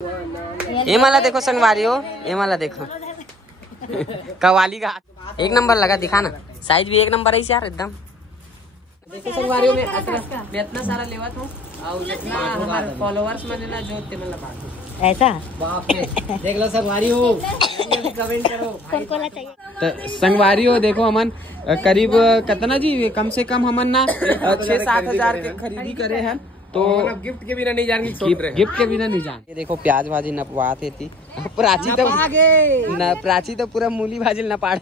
ये माला देखो संगवारी हो, ये माला देखो कवाली का एक नंबर लगा, दिखा ना साइज भी एक नंबर है यार एकदम। देखो संगवारी में इतना सारा लेवत हूँ और जितना हमारे फॉलोअर्स मैंने ना जो ते मतलब बात ऐसा बाप रे देख लो संगवारी हो, कमेंट करो कौन चाहिए। तो संगवारी हो देखो हमन करीब कितना जी, कम से कम हमन ना 6-7 हजार के खरीदी करे हैं, तो गिफ्ट के बिना नहीं जाएंगे, गिफ्ट के बिना नहीं जाएंगे। ये देखो प्याज भाजी नपवाते थी, प्राची तो पूरा मूली भाजी नपाड़।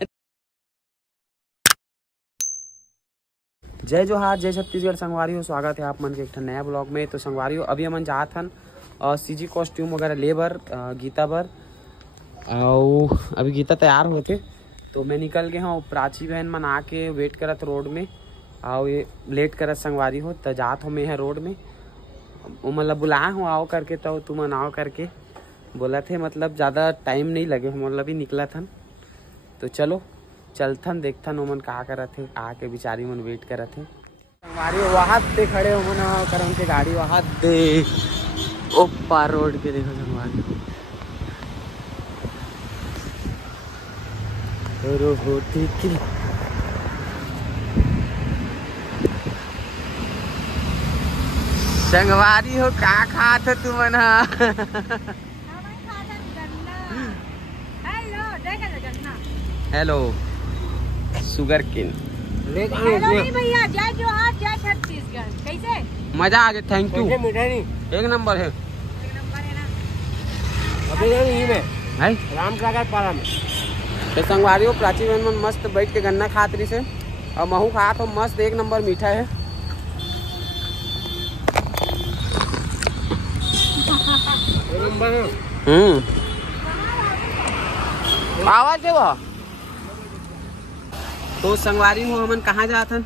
जय जोहार, जय छत्तीसगढ़ संगवारी हो, स्वागत है आप मन के एक नया ब्लॉग में। तो संगवारी हो अभी हमन जात हन सीजी कॉस्ट्यूम वगैरह लेबर गीता बर, और अभी गीता तैयार होते तो मैं निकल गया हूँ। प्राची बहन मन आके वेट करत रोड में, और ये लेट करत संगवारी हो तो जात हो मैं है रोड में। वो मतलब बुलाया हूँ आओ करके, तो तुम आओ करके बोला थे, मतलब ज़्यादा टाइम नहीं लगे, मतलब ही निकला था। तो चलो चलथन देखथन ओमन का करत थे, आके बिचारी मन वेट करत थे। संगवारी वहाँ पे खड़े हो मन कर उनके गाड़ी वहाँ दे ओपा रोड के देखो संगवारी हो ठीक है। संगवारी हो का खात तू मन हेलो शुगर केन भैया जय जोहार, जय छत्तीसगढ़। कैसे मजा आ गया, थैंक यू। मिठाई नहीं एक नंबर है, अभी नहीं में है राम सागर पारा में। तो संगवारी हो प्राची बहन मन मस्त बैठ के गन्ना खात रही से, और महू खात हो मस्त, एक नंबर मीठा है। आवाज है वो। तो संगवारी हो हमन कहाँ जाथन?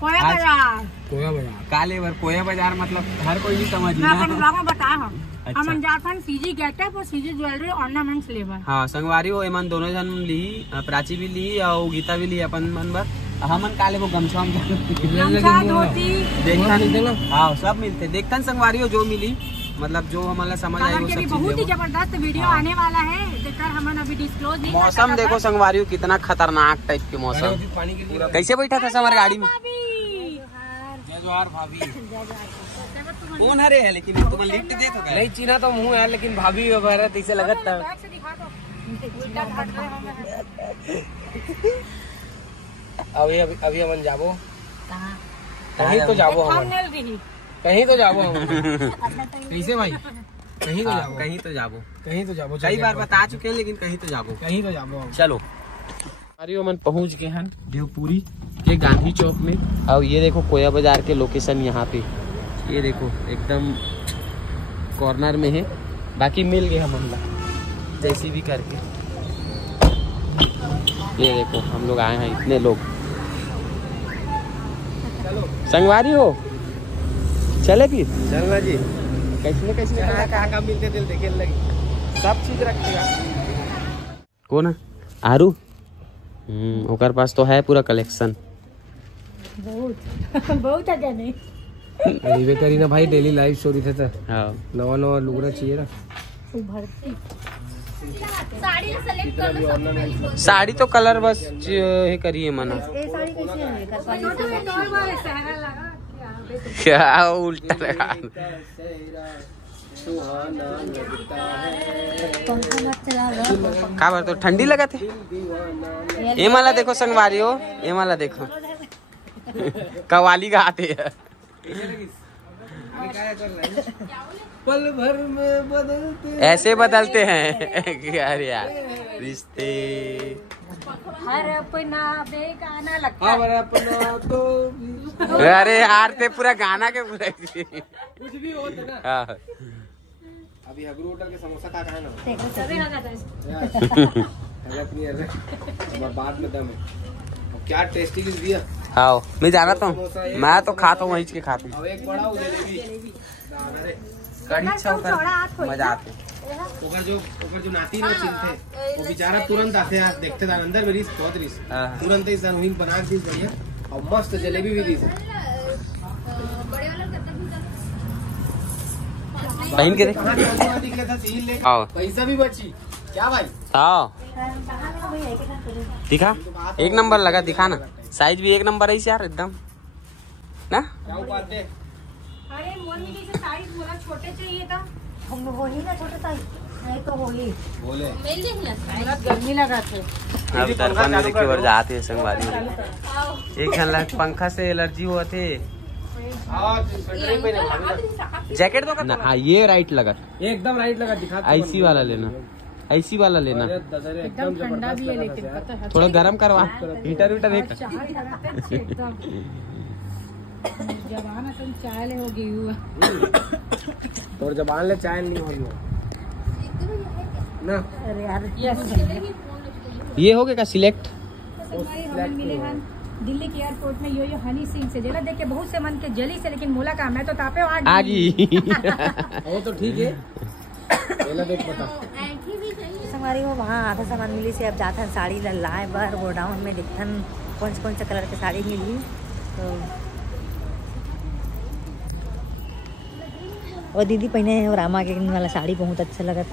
कोया बाजार। कोया बाजार काले बर कोया बाजार, मतलब हर कोई नहीं समझ मैं अपन ब्लॉग में बताया हूं। हमन जाथन सीजी गेटअप और सीजी ज्वेलरी ऑर्नामेंट्स लेबर। हाँ संगवारी हो एमन दोनों जन ली, प्राची भी ली और गीता भी ली अपन मन बर। हमन काले वो गमछा देखथन, हाँ सब मिलते देखथन संगवारी हो, जो मिली मतलब जो हमारा समझ आई वो सब चीजें। बहुत ही जबरदस्त वीडियो आने वाला है, देखकर हमन अभी डिस्क्लोज नहीं। मौसम देखो संगवारी हो कितना खतरनाक टाइप के मौसम। कैसे बैठा था हमारे गाड़ी में? भाभी कौन हरे है, लेकिन तुम लिफ्ट दे तो नहीं चिन्हा तो मुँह है, लेकिन भाभी वगैरह ऐसे लगत था। अभी हमन जाबो कहीं तो जाबो, कहीं तो जाबो कैसे भाई, कहीं तो जाबो, कहीं तो जाबो, कहीं तो जाबो। कई बार बता चुके हैं, लेकिन कहीं तो जाबो, कहीं तो जाबो। चलो संगवारी मन पहुंच गए हैं देवपुरी के गांधी चौक में। और ये देखो कोया बाजार के लोकेशन यहाँ पे, ये देखो एकदम कॉर्नर में है। बाकी मिल गए हम लोग जैसी भी करके। ये देखो हम लोग आए हैं, इतने लोग। संगवारी हो चले फिर चलना जी, कैसे कैसे कहाँ मिलते दिल देखे लगी, सब चीज रखेगा। कौन है आरू? ओकर पास तो है पूरा कलेक्शन। बहुत अच्छा नहीं रिवे करी ना भाई, डेली लाइव स्टोरी थे तो हाँ नवा नवा लुगड़ा चाहिए ना। साड़ी तो कलर बस ये करिए मना। क्या उल्टा लगा का बात, तो ठंडी लगा थे। ये माला देखो संगवारी हो, ये माला देखो कवाली गाते हैं। पल भर में बदलते ऐसे बदलते हैं यार यार रिश्ते। हर अपना बेगाना लगता हर अपना तो अरे यार ते पूरा गाना के पूरा कुछ भी होता ना। हाँ। अभी हगरू होटल के समोसा खा है ना, बाद में दम है। क्या टेस्टी चीज दिया। हाँ मैं जा रहा हूँ, मैं तो खाता हूँ वहीं के खाता हूँ। अब एक बड़ा जलेबी कड़ी मजा आते। जो नाती नो चिंते वो बेचारा तुरंत आते यार, देखते दान अंदर में रिस्क बहुत रिस्क, तुरंत इस वही बना दी बढ़िया, और मस्त जलेबी भी दी। पहन के देख। आओ पैसा भी बची क्या भाई? आओ दिखा, एक नंबर लगा, दिखा ना, साइज भी एक नंबर है यार एकदम ना। क्या बात है? अरे मोरनी के साइज बोला छोटे चाहिए था, हम वही ना छोटे साइज नहीं तो वही बोले गर्मी लगा थे। अब दर्पण में देखिए और जाते हैं संगवारी एक घंटा पंखा से एलर्जी हुआ थे। जैकेट तो ना, ये राइट लगा, एकदम राइट लगा, दिखा आईसी वाला लेना, आईसी वाला लेना, एकदम ठंडा भी है लेकिन पता है थोड़ा गर्म करवा, हीटर वीटर एक एकदम जवान तुम चाय ले होगी हुआ तो जबान ले चाय नहीं होगी ना। अरे यार ये हो गया सिलेक्ट। मिले हैं दिल्ली के एयरपोर्ट में यो हनी सिंह से जला देख के बहुत से मन के जली से, लेकिन मोला का मैं तो तापे आगी वो तो ठीक है। पहला देख बता हमारी वो वहाँ आधा सामान मिली से अब जाथन साड़ी लाए बार गोडाउन में दिखथन कौन सा कलर के साड़ी मिली तो और दीदी पहने और रामा के वाला साड़ी बहुत अच्छा लगा।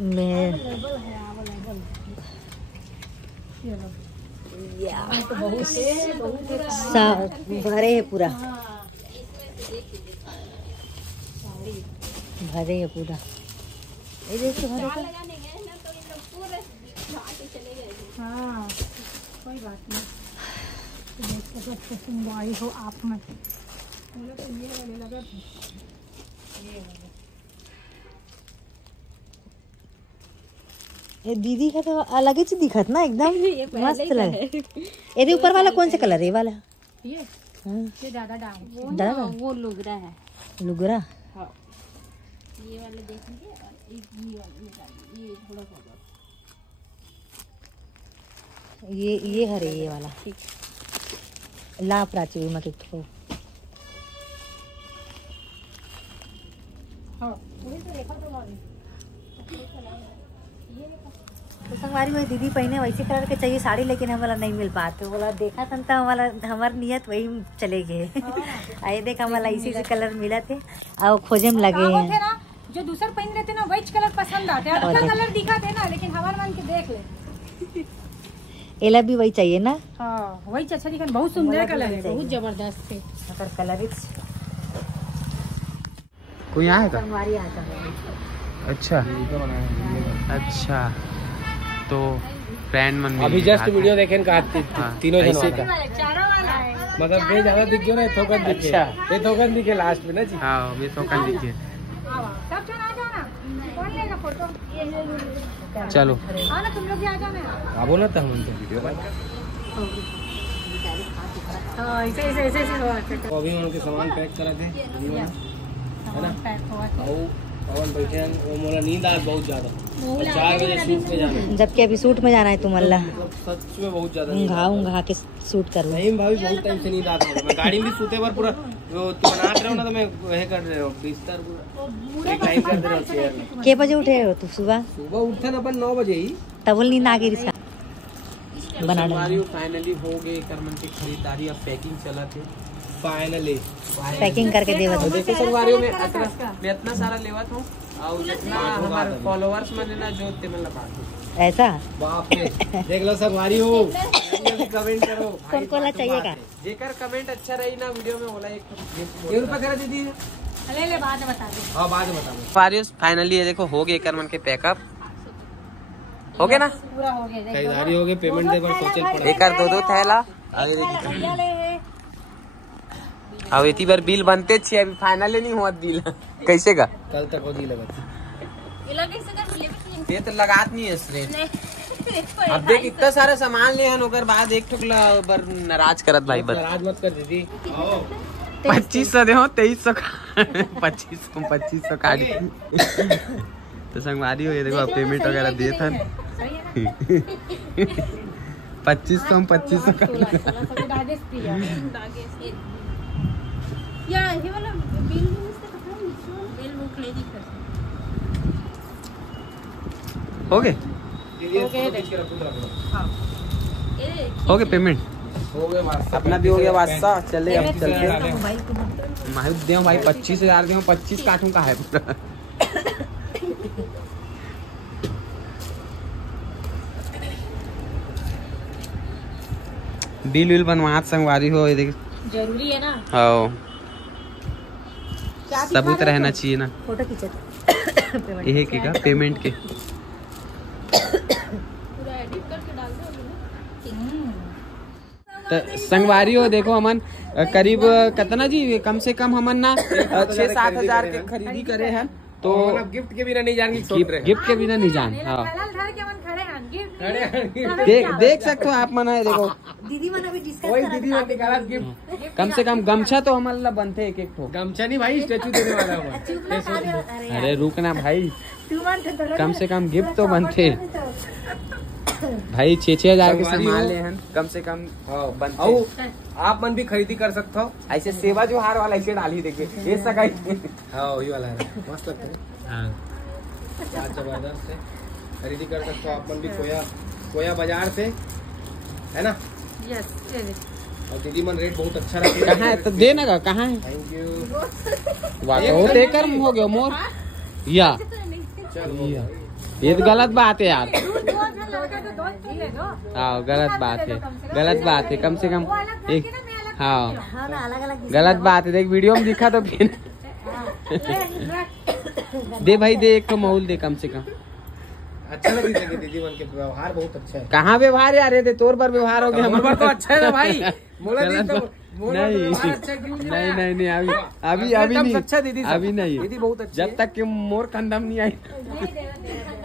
मैं भरे है पूरा, भरे है पूरा, ये देखिए भरे का। हाँ कोई बात नहीं, तुम आई हो आप में तो ये वाले लगा ये दीदी का तो अलग ही दिखत ना एकदम मस्त लगे। ये ऊपर वाला कौन सा कलर है? ये वाला ये ये ज्यादा डाउन दादा वो लुगरा है, लुगरा। हाँ ये वाले देखेंगे और एक ये वाले निकालिए, ये थोड़ा सा ये हरे ये वाला ला प्राची मत उठो। हाँ वही तो देखा तो तो संगवारी हुई दीदी पहने वैसे कलर के चाहिए साड़ी, लेकिन हमारा नहीं मिल पाते। बोला देखा था तो हमारा नियत वही चले गए। आए देख हमारा इसी से कलर मिला थे और खोजे में लगे हैं ना, जो दूसर पहन लेते ना वही कलर पसंद आते हैं, अच्छा कलर दिखा थे ना, लेकिन हमारे मन के देख ले एला भी वही चाहिए ना। हाँ वही अच्छा दिखा, बहुत सुंदर कलर है, बहुत जबरदस्त है कलर कोई यहाँ है का? संगवारी आता है। अच्छा तो फ्रेंड मन अभी जस्ट वीडियो देखे तीनों जन का चारों वाला है। मतलब बे ज्यादा दिख गयो ना, थोकन दिखे। अच्छा। ये थोकन दिखे लास्ट में ना जी। हाँ वे तो कर लीजिए, सब जन आ जाना, कौन लेगा फोटो? चलो हाँ ना तुम लोग भी आ जाना। बोला था हम उनसे वीडियो हाँ ऐसे तो अभी उनके सामान पैक करा थे है ना। पैक हुआ पवन बैठे हैं, वो मोला नींद आ बहुत ज्यादा, 4 बजे शूट पे जाना है। जबकि अभी शूट में जाना है तुम अल्लाह सच में बहुत ज्यादा ऊँघा के शूट करो। नहीं भाभी बहुत टाइम से नींद आता है। मैं गाड़ी में भी सोते बार पूरा वो तुम बना रहे हो ना, तो मैं वह कर रहे हो बिस्तर पूरा एक लाइन कर रहे हो चेयर में। के बजे उठे हो तुम? सुबह उठे ना अपन 9 बजे ही। तब नींद आ गई इसका बना फाइनली हो गए करमन की खरीदारी, अब पैकिंग चला थे फाइनली पैकिंग करके देवा दो। देखो संगवारी में मैं इतना सारा लेवत हूँ और जितना हमारे फॉलोअर्स मैंने ना जो ते मतलब बात ऐसा बाप रे देख लो संगवारी हो, कमेंट करो कौन कौन चाहिएगा। जेकर कमेंट अच्छा रही ना वीडियो में बोला एक ₹1 करा दीदी। ले बाद में बता दो। हाँ बाद में बता दो। फारियस फाइनली ये देखो हो गए करमन के पैकअप हो गए ना, पूरा हो गया। खरीदारी हो गई, पेमेंट दे पर सोचे पड़े। एक 2 थैला अब इतनी बार बिल बनते छे, अभी फाइनल नहीं हुआ बिल कैसे का कल तक होगी लगा ये तो लगात नहीं है इसने। अब देख इतना सारा सामान ले हन ओकर बाद एक ठुकला बर नाराज करत भाई बर नाराज मत कर दीदी। 2500 दे हो 2300 2500 काट तो संगवारी हो ये देखो पेमेंट वगैरह दिए था 2500 हो गए हो गए पेमेंट हो गए बादशाह, अपना भी हो गया बादशाह। चले अब मोबाइल चलते। को मैं देव भाई 25,000 देव, 25 काटूं का है पूरा। बिल विल बनवा संगवारी हो, ये देख जरूरी है ना। हाँ सबूत रहना चाहिए ना। फोटो खींचत ये की का पेमेंट के पूरा एडिट करके डाल दो। तो संगवारी हो देखो हमन करीब कितना जी, कम से कम हमन ना 6-7 हजार के खरीदी करे हैं। तो अब गिफ्ट के बिना नहीं जाएंगे, सोच रहे गिफ्ट के बिना नहीं जान। हाँ धर के मन खड़े हैं, गिफ्ट देख सकते हो आप मन है देखो। दीदी मन अभी डिस्कस वही करत दीदी ने निकाला गिफ्ट। कम से कम गमछा तो हमारे बनते एक ठो। गमछा नहीं भाई, स्टैचू देने वाला हूँ। चुप ना काले अरे अरे रुकना भाई, तू मन तो धरो कम से कम गिफ्ट तो बनते भाई। 6-6 हजार के संगवारी सामान हो। ले हैं, कम से कम बनते। और आप मन भी खरीदी कर सकते हो। ऐसे सेवा जो हार वाला ऐसे डाली देखिए, ये सगाई। हाँ वही वाला है, मस्त लगता है। क्या जबरदस्त है, खरीदी कर सकते हो आप मन भी। कोया बाजार से है ना। यस और दीदी मन रेट बहुत अच्छा रखे। कहाँ है तो देना का, कहाँ है? Thank you. वाह देकर हो गया मोर या चलो ये तो गलत बात है यार। दोस्त ले दो। हाँ गलत बात है, गलत बात है। कम से कम एक हाँ हाँ ना अलग अलग गलत बात है। देख वीडियो में दिखा तो फिर दे भाई, दे एक तो माहौल दे कम से कम। अच्छा लगी दीदी मन के व्यवहार बहुत अच्छा है। कहाँ व्यवहार यार, ये तोर पर व्यवहार हो गया। हमारा तो अच्छा है ना भाई। मोला दी तो मोला तो नहीं व्यवहार अच्छा क्यों नहीं है? नहीं अभी एकदम नहीं, अच्छा दीदी सब। अभी नहीं। दीदी बहुत अच्छी जब तक कि मोर कंदम नहीं आई।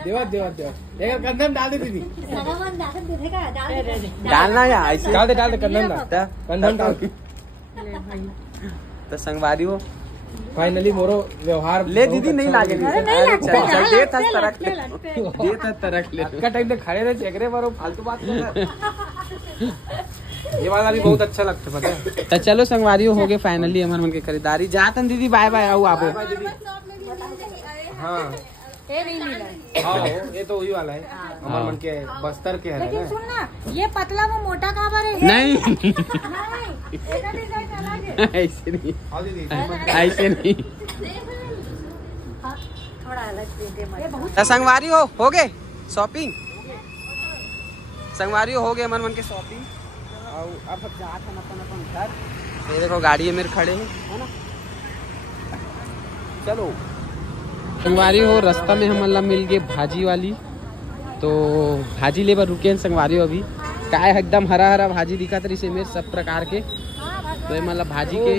देवत एक कंदम डाल दे दीदी। सारा मन डाल देगा डाल दे डालना या ऐसे डाल दे कंदम डाल। कंदम डाल। तो संगवारी हो फाइनली मोरो व्यवहार ले दीदी नहीं लागे। चल दे था तरक ले, लगते दे था तरक ले। का टाइम पे खड़े रहे चेकरे पर फालतू बात कर। ये वाला भी बहुत अच्छा लगता है, पता है। तो चलो संगवारी हो गए फाइनली हमारे मन के खरीदारी। जातन दीदी बाय बाय आओ आप। हाँ ये नहीं मिला। हाँ ये तो वही वाला है हमारे मन के बस्तर के है लेकिन ना। सुन ना, ये पतला वो मोटा कहाँ है? नहीं नहीं, इसका डिजाइन अलग है। ऐसे नहीं, हाँ दीदी ऐसे नहीं। थोड़ा अलग दे दे ये बहुत तो संगवारी हो गए शॉपिंग। संगवारी हो गए मन के शॉपिंग। और अब जात हम अपन घर। ये देखो गाड़ी मेरे खड़े हैं, है ना। चलो संगवारी हो, रास्ता में हम मतलब मिल गए भाजी वाली। तो भाजी लेबर रुके हैं संगवारी हो। अभी काय एकदम हरा हरा भाजी दिखा था इसे मेरे सब प्रकार के। तो ये मतलब भाजी के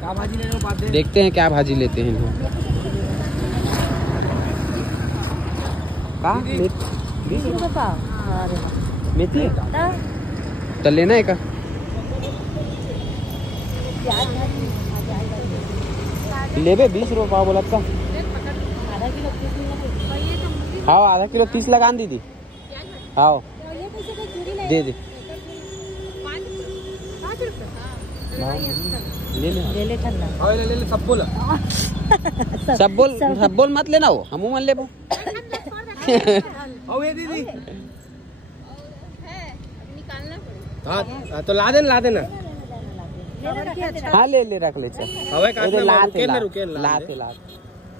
क्या भाजी लेने को बात दे। देखते हैं क्या भाजी लेते हैं इन्हों। का 20 रुपए पाव। अरे मेथी तो तो लेना है का। लेबे 20 रुपये पाव बोला था। आधा किलो 30 मिला। हाँ आधा किलो 30 लगा दीदी। हाँ दे दे ले ले। ले ले ठंडा हाँ ले ले सब बोला। सब बोल मत लेना हो, हम मन ले। आओ ये दीदी। हाँ तो ला देना। हाँ ले रख ले चल। हवे का लाते रुके लाते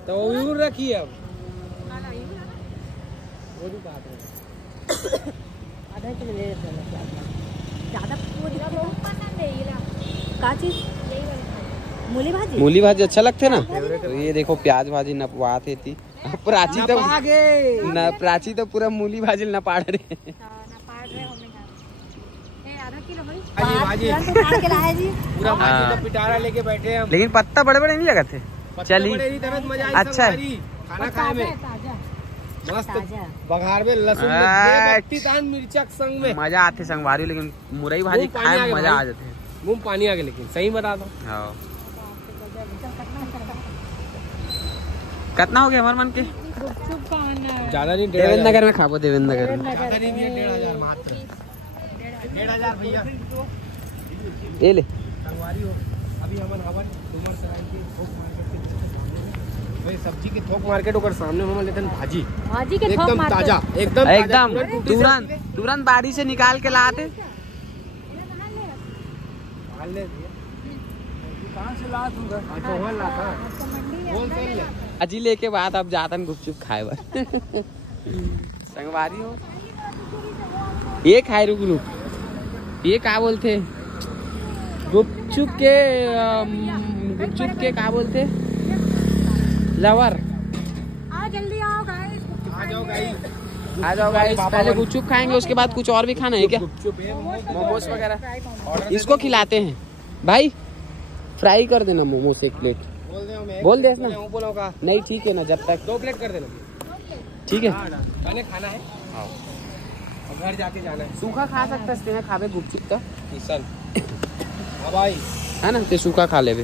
तो वो रखिए अब। वो भी बात है। आधा किलो ले ज्यादा का चीज मूली भाजी अच्छा लगते ना। तो ये देखो प्याज भाजी नपवाते थी। प्राची तो न प्राची तो पूरा मूली भाजी न पाड़ रहे। भाजी के लाए जी पूरा भाजी का पिटारा लेके बैठे हम। लेकिन पत्ता बड़े बड़े नहीं लगे थे। चली मजा अच्छा है। खाना खाए में मस्त ताजा बघार में लहसुन तान मिर्चा के संग में मजा आते संगवारी। लेकिन मुरई भाजी मुंह पानी खाए आ में गया मजा भाई। आ जाते हैं। मुंह पानी आ गया, लेकिन सही बता दो। हाँ कितना हो गया हमारे मन के। ज्यादा नहीं, देवेंद्र नगर में खाबो। देवेंद्र नगर में ज्यादा नहीं, 1500 मात्र 1500 भैया। ये ले। संगवारी हो अभी हमन हवन डूमर सराय की थोक मार्केट के भाई सब्जी के थोक मार्केट ओकर सामने हम लेते हैं भाजी भाजी के थोक एकदम मार्केट। ताजा एकदम ताजा, एकदम टूटी से तुरंत तुरंत बाड़ी से निकाल के लाते। डाल ले दिए। कहाँ से ला दूंगा? अच्छा वहाँ लाता होलसेल ले। अजी लेके बाद अब जातन गुपचुप खाए बर संगवारी हो ये खाए रुक रुक ये क्या बोलते गुपचुप के क्या बोलते लवर। आ जल्दी आओ गाइस। आ जाओ गाइस। आ जाओ गाइस, पहले गुपचुप खाएंगे उसके बाद कुछ और भी खाना है क्या? गुपचुप है, मोमोज वगैरह इसको खिलाते हैं भाई। फ्राई कर देना मोमोज एक प्लेट। बोल दे मैं बोल दे ना। बोलोगा नहीं ठीक है ना, जब तक 2 प्लेट कर देना। ठीक है। पहले खाना है और घर जाके जाना है। सूखा खा सकते हैं खावे गुपचुप का किशन हाँ भाई है ना, ते सूखा खा लेवे।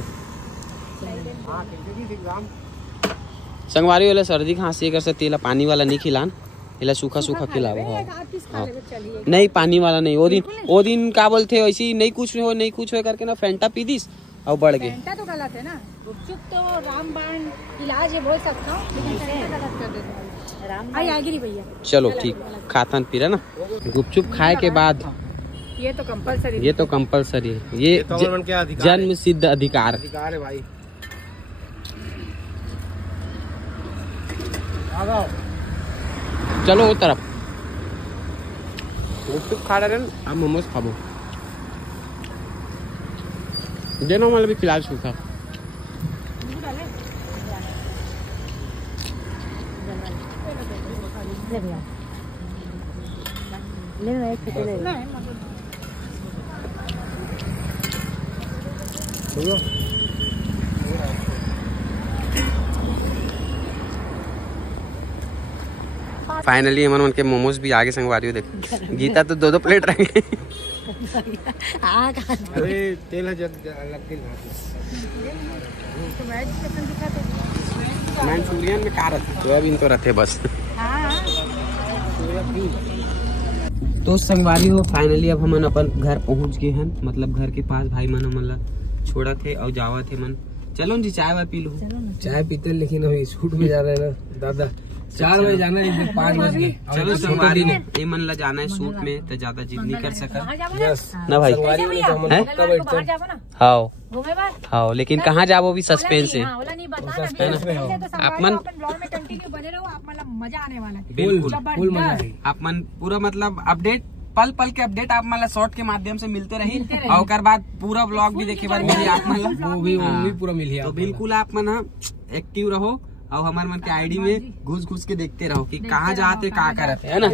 हाँ एग्जाम संगवारी वाला सर्दी खांसी कर सकती है, पानी वाला नहीं खिलान, इला सूखा सूखा खिलावा। हाँ आप किस खा लेवे चलिए। नहीं पानी वाला नहीं। वो दिन का बोलते ऐसे ही नहीं कुछ हो करके ना फेंटा पी दिस और बढ़ गए। फेंटा तो गलत है ना, गुपचुप तो रामबाण इलाज है बोल सकता हूँ, लेकिन फेंटा गलत कर देते हैं। आई आगिरी भैया। चलो ठीक, खातन पी रहा ना गुपचुप खाए के बाद। ये तो कंपलसरी ये तो कंपलसरी है, ये गवर्नमेंट के अधिकार जन्म सिद्ध अधिकार है भाई। आ जाओ चलो वो तरफ गुपचुप खा रहे हैं, अब मोमोज खाबो देना वाला भी फिलहाल सूखा। फाइनली अमन मन के मोमोज भी आगे संगवारी देख। गीता तो 2 प्लेट रहेंगे। अरे तेल है जग अलग दिन मंचूरियन में क्या रहते, सोयाबीन तो रहते बस। तो संगवारी हो फाइनली अब हमन अपन घर पहुंच गए हैं, मतलब घर के पास भाई मन हमन ला छोड़ा थे और जावा थे मन। चलो जी चाय वाय पी लो। चाय पीते लेकिन अभी शूट में जा रहे हैं ना दादा। 4 बजे जाना है, 5 बज गए। चलो संगवारी ये मन ला जाना है सूट में तो ज्यादा जिद नहीं कर सका यस ना भाई। संगवारी वाले तो हम हैं? पक्का बैठते हैं। हाँ घूमे बार हाँ, लेकिन कहाँ जाबो भी सस्पेंस है। सस्पेंस में हो। आप मन ब्लॉग में कंटिन्यू बने रहो, आप मतलब मजा आने वाला है। बिल्कुल फुल मजा है। आप मन पूरा मतलब अपडेट पल पल के अपडेट आप मतलब शॉर्ट के माध्यम से मिलते रही और ओकर बाद पूरा ब्लॉग भी देखे बार मिली आप मतलब वो भी पूरा मिल गया। तो बिल्कुल आप मन एक्टिव रहो और हमारे मन के आईडी में घुस के देखते रहो कि कहाँ जाते कहाँ करते है ना।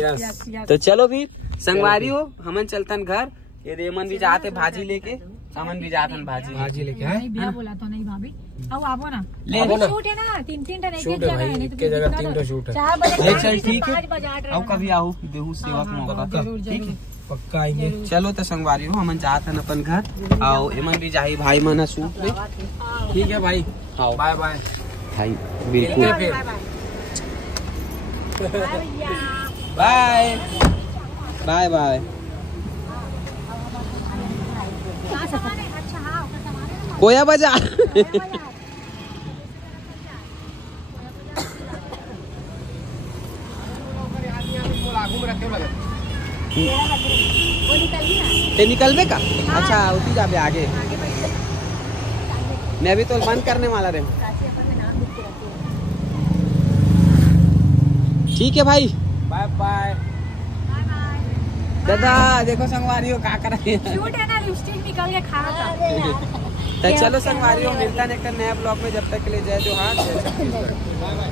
तो चलो भी संगवारी हो हमन चलतन घर। ये रेमन भी जाते भाजी लेके, हमन भी जातन भाजी लेके हैं। नहीं भैया बोला तो नहीं भाभी, अब आवो ना। ले अभी लो। शूट है ना, 3 टन एक शूट है जगह भाई, है, नहीं एक के जगह 3 शूट है। 4 बजे नहीं, चल ठीक है। 5 बजे आ रहे और कभी आओ देहू सेवा का मौका। जरूर, ठीक है पक्का आएंगे। चलो तो संगवारी हो हमन जातन अपन घर आओ एमन भी जाही भाई मन सूट में। ठीक है भाई, आओ बाय बाय भाई बिल्कुल फिर। Bye bye bye. कोया बाजार ते निकलबे का? अच्छा उठी जाबे आगे। मैं अभी तो बंद करने वाला रहे। ठीक है भाई, बाय बाय। दादा देखो संगवारी हो क्या कर रहे हैं। शूट है ना, लिपस्टिक निकल के खा था। तो चलो संगवारी हो मिलता है एक नया ब्लॉग में, जब तक के लिए जय जोहार जय छत्तीसगढ़। Bye bye.